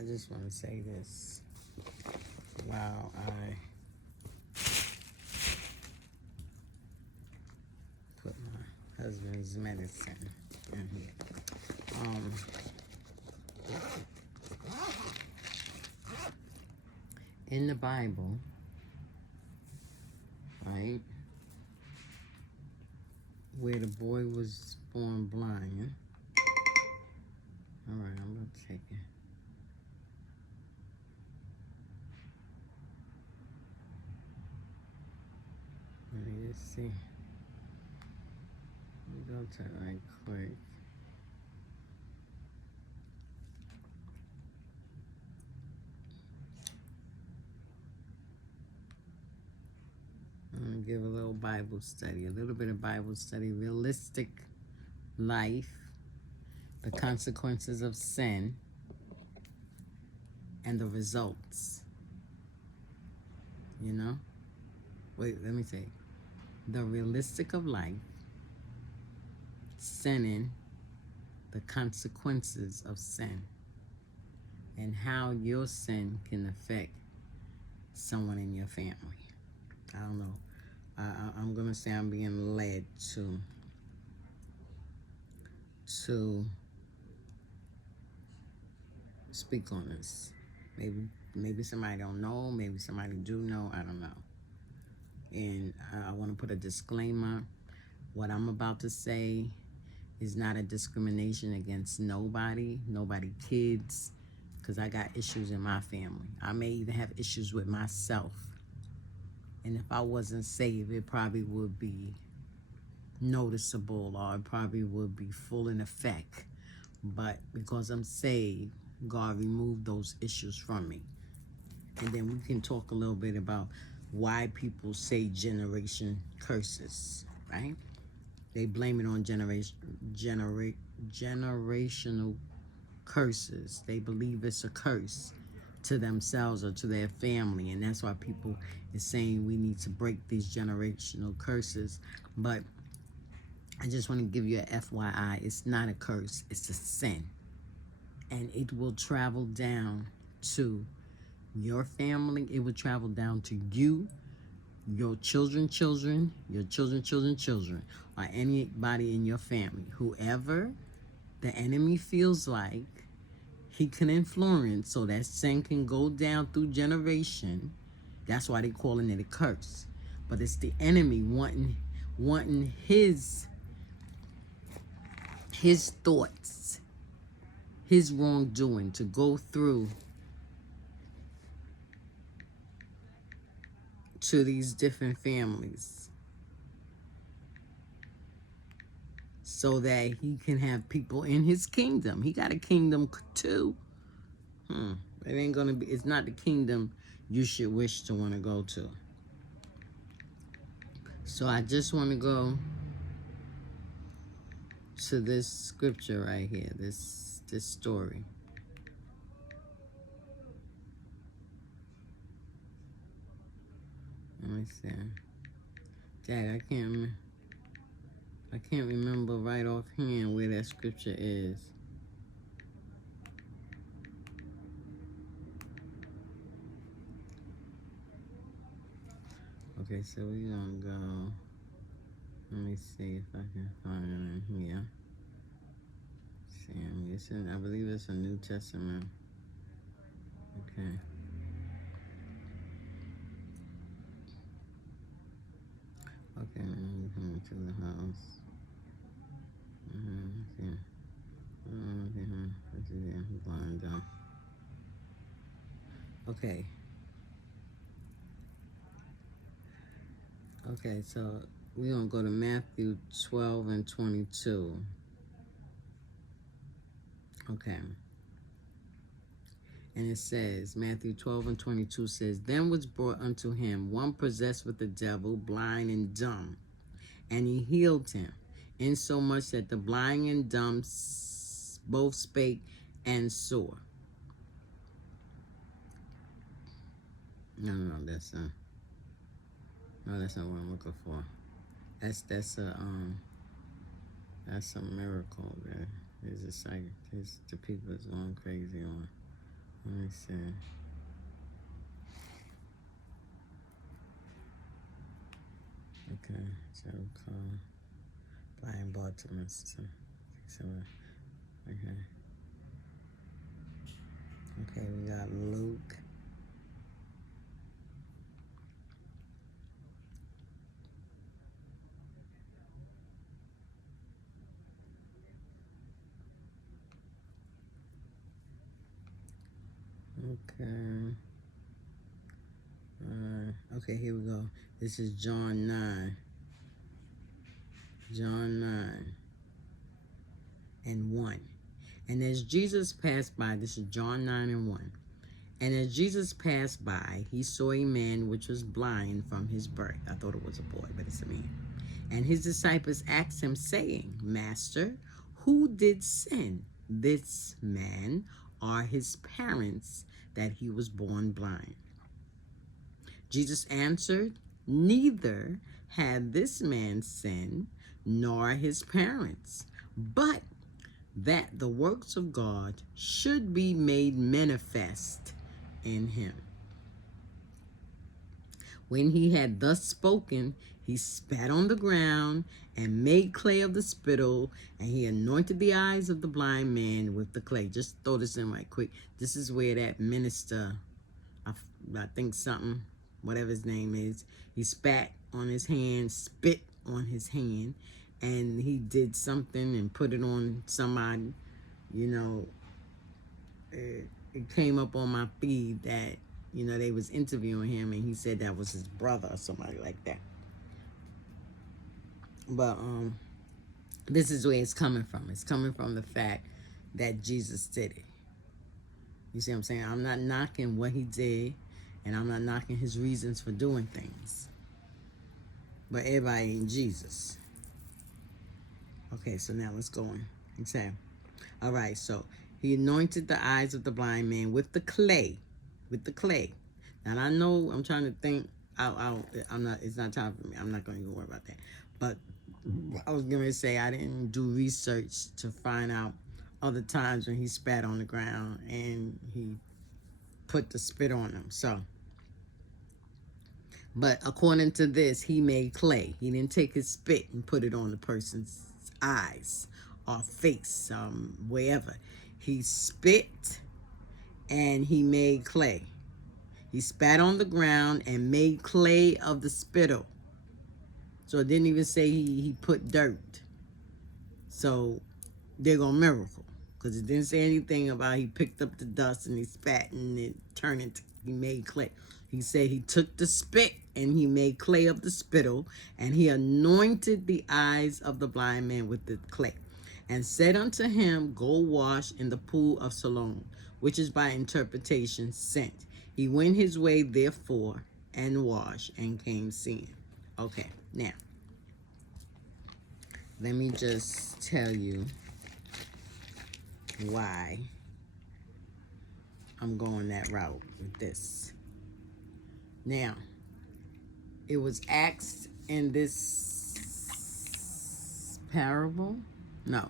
I just want to say this. Wow, I put my husband's medicine in here. In the Bible, right, where the boy was born blind. All right, I'm going to take it. Let's see. Let me go to it right quick. I'm going to give a little Bible study, a little bit of Bible study, realistic life, the consequences of sin, and the results. You know? Wait, let me say. The realistic of life, sinning, the consequences of sin, and how your sin can affect someone in your family. I don't know. I'm going to say I'm being led to speak on this. Maybe somebody don't know. Maybe somebody do know. I don't know. And I want to put a disclaimer. What I'm about to say is not a discrimination against nobody kids, because I got issues in my family. I may even have issues with myself. And if I wasn't saved, it probably would be noticeable, or it probably would be full in effect. But because I'm saved, God removed those issues from me. And then we can talk a little bit about why people say generation curses, right? They blame it on generational curses. They believe it's a curse to themselves or to their family, and that's why people is saying we need to break these generational curses. But I just want to give you a FYI. It's not a curse. It's a sin. And it will travel down to your family. It will travel down to you, your children, your children, or anybody in your family. Whoever the enemy feels like he can influence so that sin can go down through generation. That's why they're calling it a curse. But it's the enemy wanting his thoughts, his wrongdoing to go through to these different families so that he can have people in his kingdom. He got a kingdom too. It ain't gonna be, it's not the kingdom you should wish to want to go to. So I just want to go to this scripture right here, this story. Let me see. Dad, I can't remember right offhand where that scripture is. Okay, so we're gonna go. Let me see if I can find it in here. Sam, I believe it's a New Testament. Okay. Okay, I'm coming to the house. Okay. Okay, so we're going to go to Matthew 12 and 22. Okay. And it says, Matthew 12 and 22 says, Then was brought unto him one possessed with the devil, blind and dumb. And he healed him, insomuch that the blind and dumb both spake and saw. No, that's not what I'm looking for. That's a miracle. The people is going crazy on. Let me see. Okay, so call Brian Baltimore. So, okay. Okay, we got Luke. Okay. Okay, here we go. This is John 9. John 9 and 1. And as Jesus passed by, this is John 9 and 1. And as Jesus passed by, he saw a man which was blind from his birth. I thought it was a boy, but it's a man. And his disciples asked him, saying, Master, who did sin, this man or his parents, that he was born blind? Jesus answered, Neither had this man sinned, nor his parents, but that the works of God should be made manifest in him. When he had thus spoken, he spat on the ground and made clay of the spittle, and he anointed the eyes of the blind man with the clay. Just throw this in right quick. This is where that minister, I think something, whatever his name is, he spat on his hand, spit on his hand, and he did something and put it on somebody. You know, it came up on my feed that, you know, they was interviewing him and he said that was his brother or somebody like that. But this is where it's coming from. It's coming from the fact that Jesus did it. You see what I'm saying? I'm not knocking what he did, and I'm not knocking his reasons for doing things. But everybody ain't Jesus. Okay, so now let's go on. Okay. All right, so he anointed the eyes of the blind man with the clay. With the clay. Now, I know I'm trying to think. I'm not. It's not time for me. I'm not going to even worry about that. But I was going to say I didn't do research to find out other times when he spat on the ground and he put the spit on him. So, but according to this, he made clay. He didn't take his spit and put it on the person's eyes or face, wherever. He spit and he made clay. He spat on the ground and made clay of the spittle. So it didn't even say he put dirt. So they're going to miracle. Because it didn't say anything about he picked up the dust and he spat and it turned into, he made clay. He said he took the spit and he made clay of the spittle, and he anointed the eyes of the blind man with the clay, and said unto him, Go wash in the pool of Siloam, which is by interpretation sent. He went his way therefore and washed and came seeing. Okay, now let me just tell you why I'm going that route with this. Now, it was asked in this parable. No,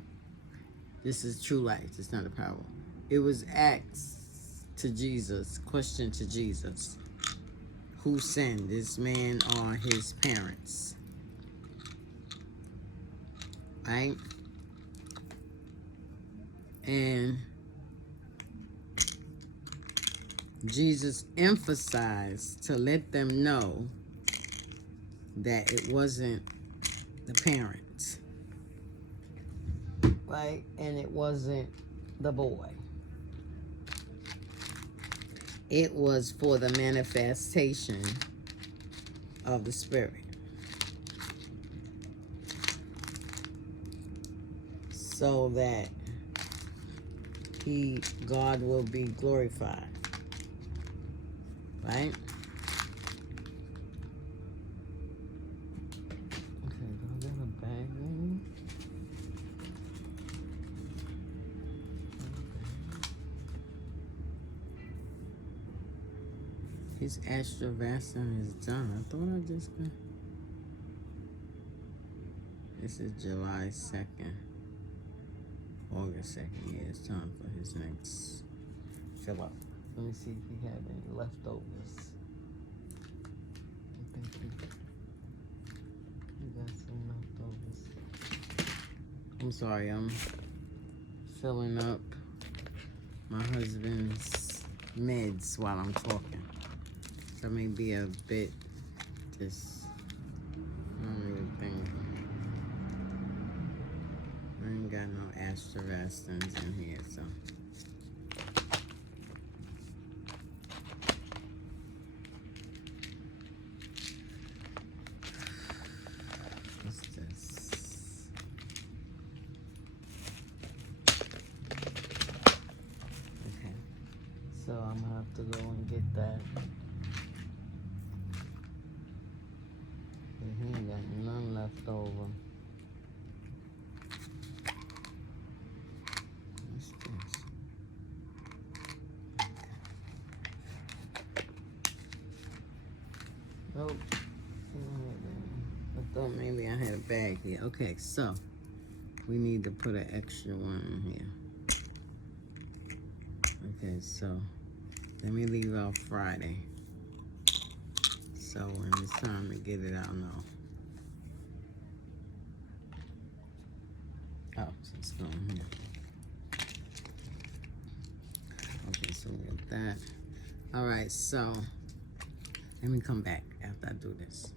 this is true life. It's not a parable. It was asked to Jesus, question to Jesus. Who sinned, this man or his parents? Right? And Jesus emphasized to let them know that it wasn't the parents, right? And it wasn't the boy. It was for the manifestation of the Spirit, so that God will be glorified, right? Okay, do I got a bag ready? His astrovastin is done. I thought I just got... This is July 2nd. August 2nd. Yeah, it's time for his next fill up. Let me see if he had any leftovers. I think he got some leftovers. I'm sorry, I'm filling up my husband's meds while I'm talking. So it may be a bit just, I don't really think. I ain't got no asterastins in here, so. What's this? Okay, so I'm gonna have to go and get that. He ain't got none left over. What's this? Nope. I thought maybe I had a bag here. Okay, so we need to put an extra one in here. Okay, so let me leave out Friday. So when it's time to get it, I'll know. Oh, so it's going here. Okay, so we got that. All right, so let me come back after I do this.